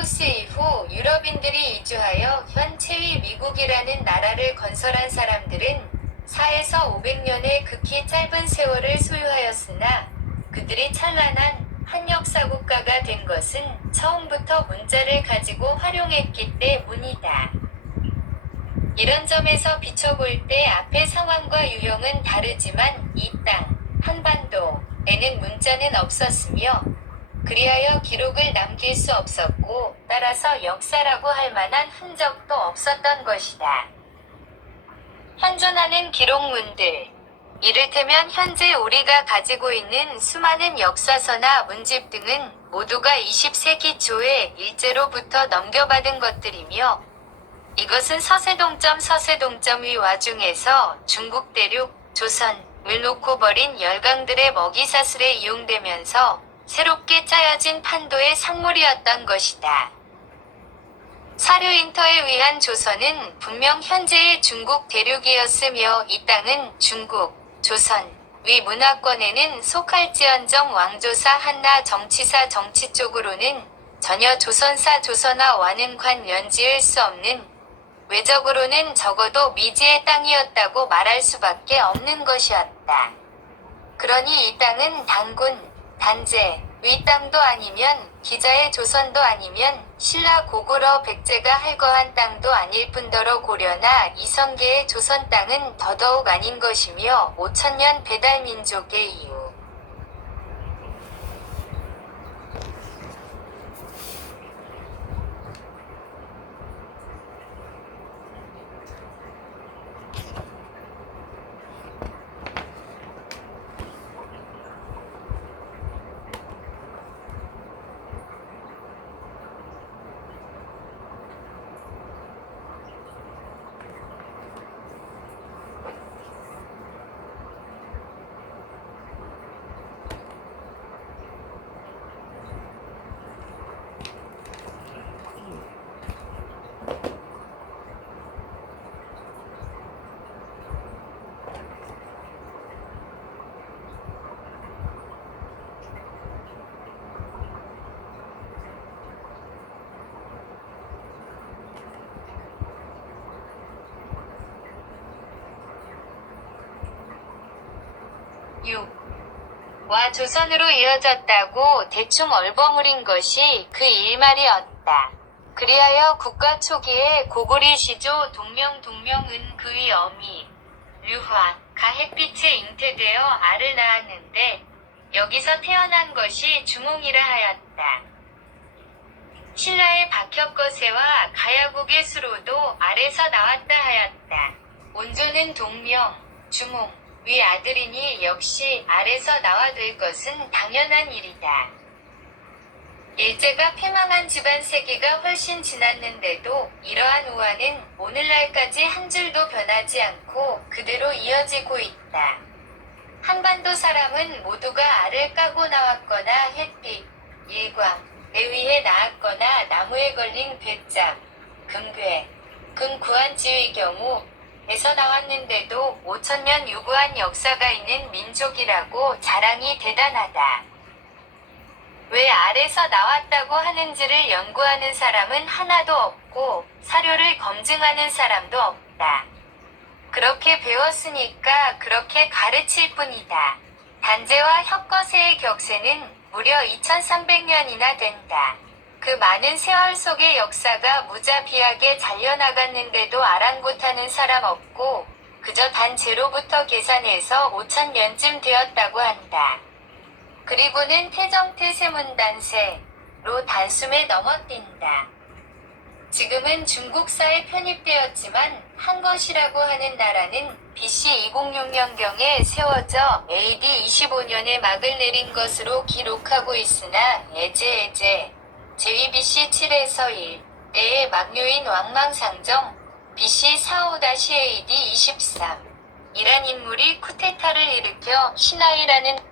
콜럼버스 이후 유럽인들이 이주하여 현 최위 미국이라는 나라를 건설한 사람들은 4에서 500년의 극히 짧은 세월을 소유하였으나 그들이 찬란한 한 역사국가가 된 것은 처음부터 문자를 가지고 활용했기 때문이다. 이런 점에서 비춰볼 때 앞의 상황과 유형은 다르지만 이 땅, 한반도에는 문자는 없었으며 그리하여 기록을 남길 수 없었고 따라서 역사라고 할 만한 흔적도 없었던 것이다. 현존하는 기록문들 이를테면 현재 우리가 가지고 있는 수많은 역사서나 문집 등은 모두가 20세기 초에 일제로부터 넘겨받은 것들이며 이것은 서세동점 위 와중에서 중국 대륙, 조선을 놓고 버린 열강들의 먹이사슬에 이용되면서 새롭게 짜여진 판도의 상물이었던 것이다. 사료인터에 의한 조선은 분명 현재의 중국 대륙이었으며 이 땅은 중국, 조선, 위 문화권에는 속할지언정 왕조사 한나 정치사 정치 쪽으로는 전혀 조선사 조선화와는 관련지을 수 없는 외적으로는 적어도 미지의 땅이었다고 말할 수밖에 없는 것이었다. 그러니 이 땅은 단군, 단제, 위 땅도 아니면 기자의 조선도 아니면 신라 고구려 백제가 할거한 땅도 아닐 뿐더러 고려나 이성계의 조선 땅은 더더욱 아닌 것이며 5000년 배달민족의 이유. 와 조선으로 이어졌다고 대충 얼버무린 것이 그 일말이었다. 그리하여 국가 초기에 고구리 시조 동명은 그의 어미 류화가 햇빛에 잉태되어 알을 낳았는데 여기서 태어난 것이 중홍이라 하였다. 신라의 박혁거세와 가야국의 수로도 알에서 나왔다 하였다. 온조는 동명, 중홍, 위 아들이니 역시 알에서 나와될 것은 당연한 일이다. 일제가 패망한 집안 세기가 훨씬 지났는데도 이러한 우화는 오늘날까지 한 줄도 변하지 않고 그대로 이어지고 있다. 한반도 사람은 모두가 알을 까고 나왔거나 햇빛, 일광, 에 위해 나았거나 나무에 걸린 괴짝, 금괴, 금구한지의 경우 에서 나왔는데도 5000년 유구한 역사가 있는 민족이라고 자랑이 대단하다. 왜 알에서 나왔다고 하는지를 연구하는 사람은 하나도 없고 사료를 검증하는 사람도 없다. 그렇게 배웠으니까 그렇게 가르칠 뿐이다. 단제와 혁거세의 격세는 무려 2300년이나 된다. 그 많은 세월 속의 역사가 무자비하게 잘려나갔는데도 아랑곳하는 사람 없고 그저 단제로부터 계산해서 5000년쯤 되었다고 한다. 그리고는 태정태세문단세로 단숨에 넘어뛴다. 지금은 중국사에 편입되었지만 한것이라고 하는 나라는 BC 206년경에 세워져 AD 25년에 막을 내린 것으로 기록하고 있으나 제위 BC 7에서 1 때의 막류인 왕망상정 BC 45-AD 23 이란 인물이 쿠데타를 일으켜 신하이라는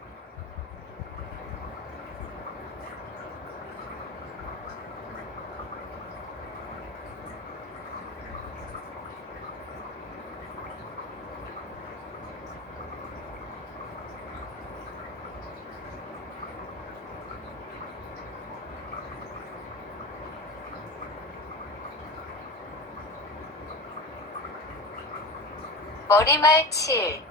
머리말 7.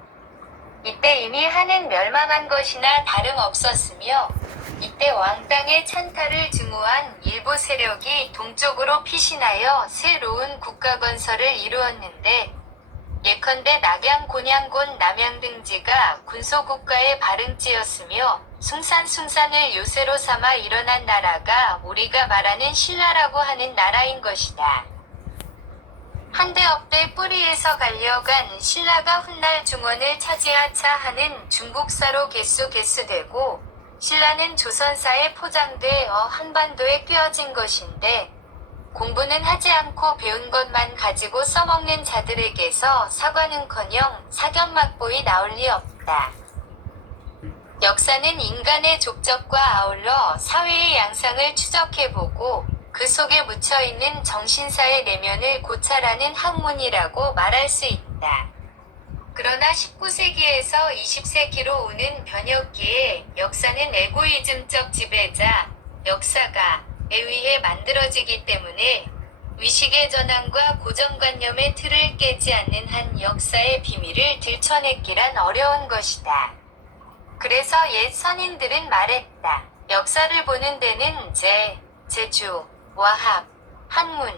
이때 이미 한은 멸망한 것이나 다름없었으며 이때 왕땅의 찬탈을 증오한 일부 세력이 동쪽으로 피신하여 새로운 국가 건설을 이루었는데 예컨대 낙양 곤양곤 남양 등지가 군소국가의 발흥지였으며 숭산을 요새로 삼아 일어난 나라가 우리가 말하는 신라라고 하는 나라인 것이다. 한데 업대 뿌리에서 갈려간 신라가 훗날 중원을 차지하차 하는 중국사로 개수되고 신라는 조선사에 포장돼 한반도에 꿰어진 것인데 공부는 하지 않고 배운 것만 가지고 써먹는 자들에게서 사과는커녕 사견막보이 나올 리 없다. 역사는 인간의 족적과 아울러 사회의 양상을 추적해보고 그 속에 묻혀있는 정신사의 내면을 고찰하는 학문이라고 말할 수 있다. 그러나 19세기에서 20세기로 오는 변혁기에 역사는 에고이즘적 지배자, 역사가에 의해 만들어지기 때문에 위식의 전환과 고정관념의 틀을 깨지 않는 한 역사의 비밀을 들춰내기란 어려운 것이다. 그래서 옛 선인들은 말했다. 역사를 보는 데는 제주, 와합, 한문,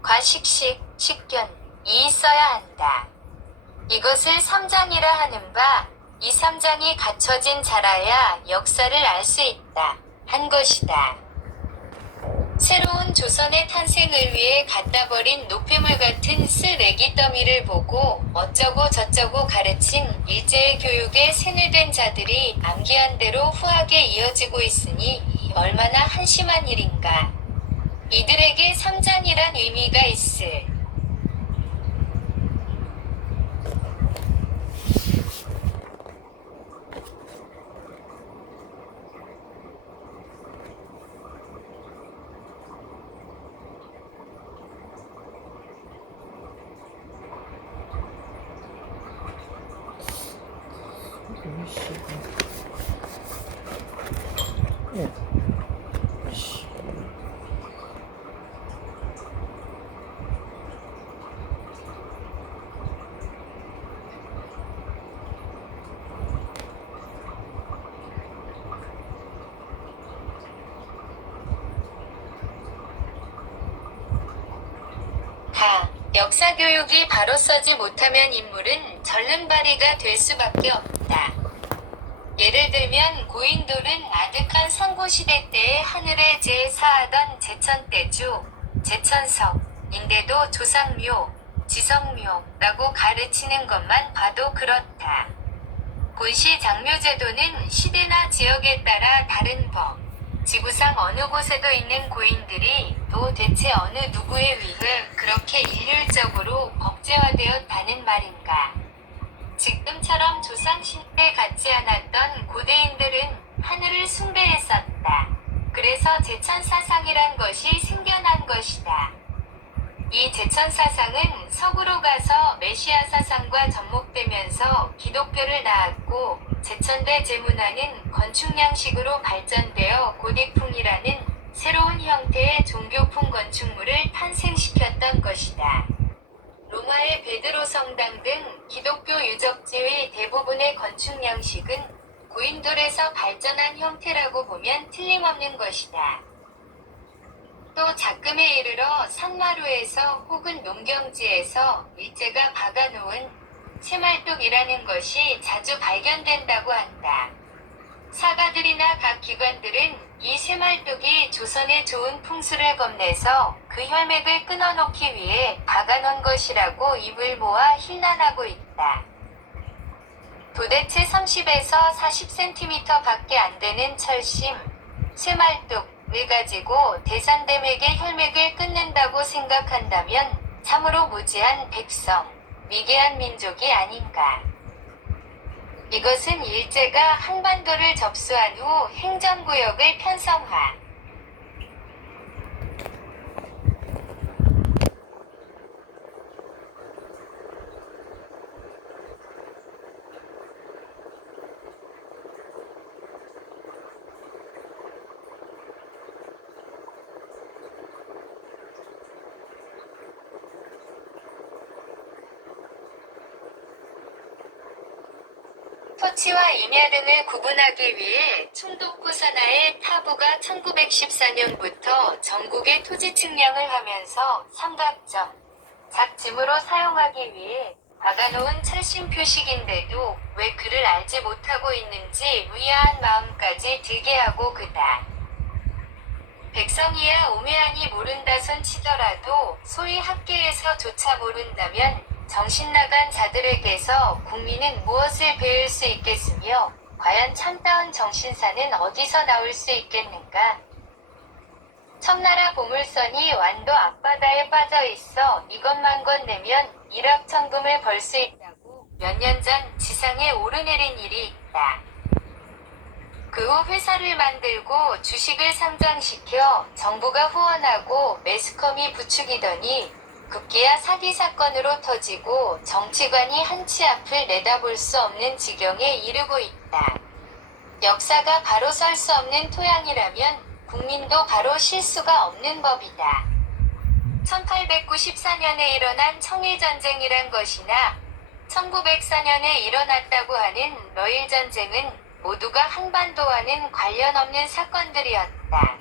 과식식, 식견이 있어야 한다. 이것을 삼장이라 하는 바, 이 삼장이 갖춰진 자라야 역사를 알 수 있다. 한 것이다. 새로운 조선의 탄생을 위해 갖다 버린 노폐물 같은 쓰레기 더미를 보고 어쩌고 저쩌고 가르친 일제의 교육에 세뇌된 자들이 암기한 대로 후하게 이어지고 있으니 얼마나 한심한 일인가. 이들에게 삼장이란 의미가 있을 역사교육이 바로 서지 못하면 인물은 절름발이가 될 수밖에 없다. 예를 들면 고인돌은 아득한 상고시대 때에 하늘에 제사하던 제천대주, 제천석인데도 조상묘, 지성묘라고 가르치는 것만 봐도 그렇다. 본시 장묘제도는 시대나 지역에 따라 다른 법, 지구상 어느 곳에도 있는 고인들이 또 대체 어느 누구에 의해 그렇게 일률적으로 법제화되었다는 말인가. 지금처럼 조상신때 갖지 않았던 고대인들은 하늘을 숭배했었다. 그래서 제천사상이란 것이 생겨난 것이다. 이 제천사상은 서구로 가서 메시아 사상과 접목되면서 기독교를 낳았고 제천대 제문화는 건축양식으로 발전되어 고딕풍이라는 새로운 형태의 종교풍 건축물을 탄생시켰던 것이다. 로마의 베드로 성당 등 기독교 유적지의 대부분의 건축 양식은 고인돌에서 발전한 형태라고 보면 틀림없는 것이다. 또 작금에 이르러 산마루에서 혹은 농경지에서 일제가 박아놓은 새말뚝이라는 것이 자주 발견된다고 한다. 사가들이나 각 기관들은 이 새말뚝이 조선의 좋은 풍수를 겁내서 그 혈맥을 끊어놓기 위해 박아놓은 것이라고 입을 모아 힐난하고 있다. 도대체 30에서 40cm 밖에 안 되는 철심, 새말뚝을 가지고 대산댐에게 혈맥을 끊는다고 생각한다면 참으로 무지한 백성, 미개한 민족이 아닌가. 이것은 일제가 한반도를 접수한 후 행정구역을 편성화, 토치와 임야 등을 구분하기 위해 총독부 산하의 타부가 1914년부터 전국의 토지 측량을 하면서 삼각점, 작짐으로 사용하기 위해 박아놓은 철심 표식인데도 왜 그를 알지 못하고 있는지 의아한 마음까지 들게 하고 그다. 백성이야 오매하니 모른다손 치더라도 소위 학계에서조차 모른다면 정신나간 자들에게서 국민은 무엇을 배울 수 있겠으며 과연 참다운 정신사는 어디서 나올 수 있겠는가. 청나라 보물선이 완도 앞바다에 빠져있어 이것만 건네면 일확천금을 벌 수 있다고 몇 년 전 지상에 오르내린 일이 있다. 그 후 회사를 만들고 주식을 상장시켜 정부가 후원하고 매스컴이 부추기더니 급기야 사기 사건으로 터지고 정치관이 한치 앞을 내다볼 수 없는 지경에 이르고 있다. 역사가 바로 설 수 없는 토양이라면 국민도 바로 실수가 없는 법이다. 1894년에 일어난 청일전쟁이란 것이나 1904년에 일어났다고 하는 러일전쟁은 모두가 한반도와는 관련 없는 사건들이었다.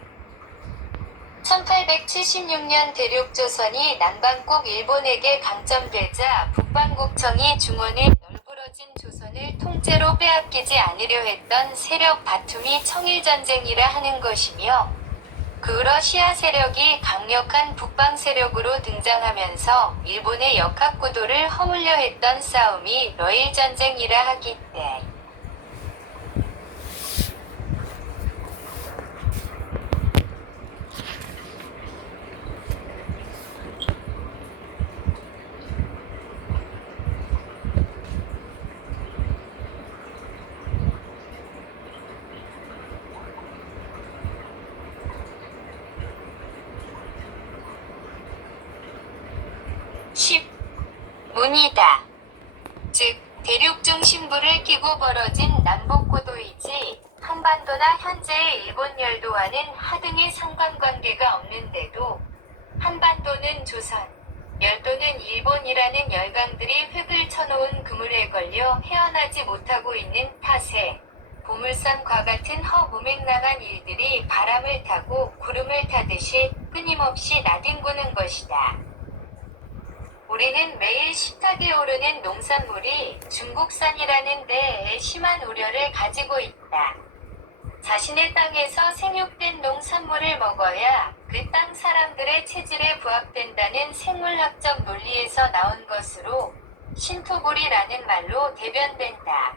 1876년 대륙조선이 남반국 일본에게 강점되자 북방국청이 중원에 널브러진 조선을 통째로 빼앗기지 않으려 했던 세력 다툼이 청일전쟁이라 하는 것이며 그 러시아 세력이 강력한 북방 세력으로 등장하면서 일본의 역학구도를 허물려 했던 싸움이 러일전쟁이라 하기 때 10. 문이다. 즉, 대륙 중심부를 끼고 벌어진 남북고도이지 한반도나 현재의 일본 열도와는 하등의 상관관계가 없는데도 한반도는 조선, 열도는 일본이라는 열강들이 획을 쳐놓은 그물에 걸려 헤어나지 못하고 있는 탓에 보물선과 같은 허무맹랑한 일들이 바람을 타고 구름을 타듯이 끊임없이 나뒹구는 것이다. 우리는 매일 식탁에 오르는 농산물이 중국산이라는 데에 심한 우려를 가지고 있다. 자신의 땅에서 생육된 농산물을 먹어야 그 땅 사람들의 체질에 부합된다는 생물학적 논리에서 나온 것으로 신토불이라는 말로 대변된다.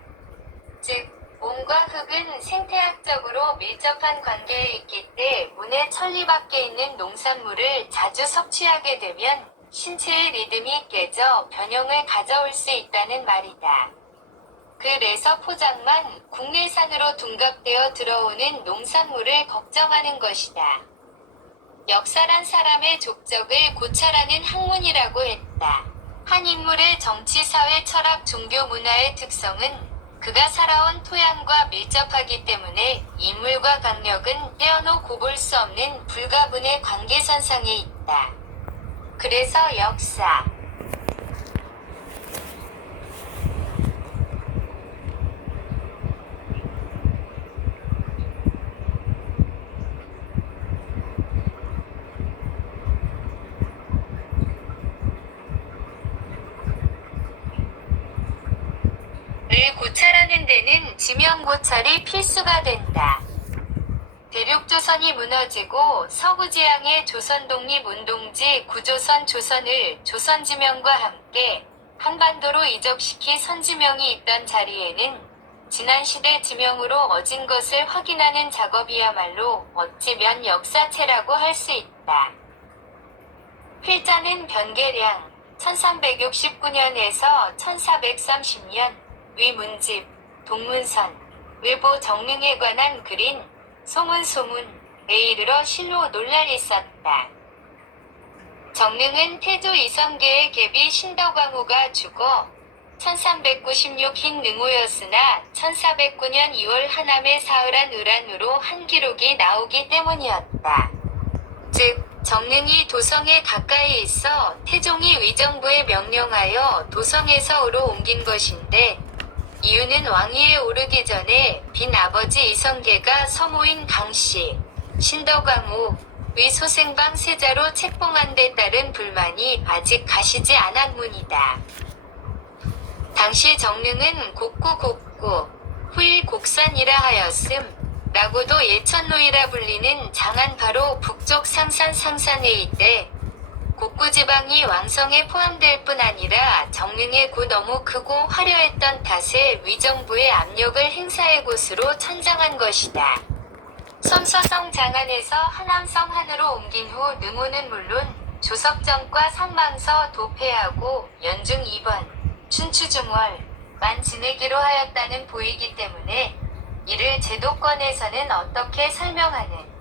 즉, 몸과 흙은 생태학적으로 밀접한 관계에 있기 때문에 천리 밖에 있는 농산물을 자주 섭취하게 되면 신체의 리듬이 깨져 변형을 가져올 수 있다는 말이다. 그래서 포장만 국내산으로 둔갑되어 들어오는 농산물을 걱정하는 것이다. 역사란 사람의 족적을 고찰하는 학문이라고 했다. 한 인물의 정치, 사회, 철학, 종교, 문화의 특성은 그가 살아온 토양과 밀접하기 때문에 인물과 강력은 떼어놓고 볼 수 없는 불가분의 관계선상에 있다. 그래서 역사 를 고찰하는 데는 지명고찰이 필수가 된다. 대륙조선이 무너지고 서구지향의 조선독립운동지 구조선 조선을 조선지명과 함께 한반도로 이적시키 선지명이 있던 자리에는 지난 시대 지명으로 얻은 것을 확인하는 작업이야말로 어찌면 역사체라고 할 수 있다. 필자는 변계량 1369년에서 1430년 위문집, 동문선, 외보 정릉에 관한 글인 소문에 이르러 실로 논란이 있었다. 정릉은 태조 이성계의 계비 신덕왕후가 죽어 1396 흰능호였으나 1409년 2월 하남의 사흘한 을한으로 한 기록이 나오기 때문이었다. 즉, 정릉이 도성에 가까이 있어 태종이 의정부에 명령하여 도성에서 으로 옮긴 것인데 이유는 왕위에 오르기 전에 빈 아버지 이성계가 서모인 강씨, 신덕왕후, 위 소생방 세자로 책봉한 데 따른 불만이 아직 가시지 않았문이다. 당시 정릉은 곡구곡구, 후일곡산이라 하였음. 라고도 예천로이라 불리는 장안 바로 북쪽 상산에 있대. 곡구지방이 왕성에 포함될 뿐 아니라 정릉의 구 너무 크고 화려했던 탓에 위정부의 압력을 행사의 곳으로 천장한 것이다. 섬서성 장안에서 하남성 한으로 옮긴 후 능호는 물론 조석정과 상망서 도폐하고 연중 2번 춘추중월만 지내기로 하였다는 보이기 때문에 이를 제도권에서는 어떻게 설명하는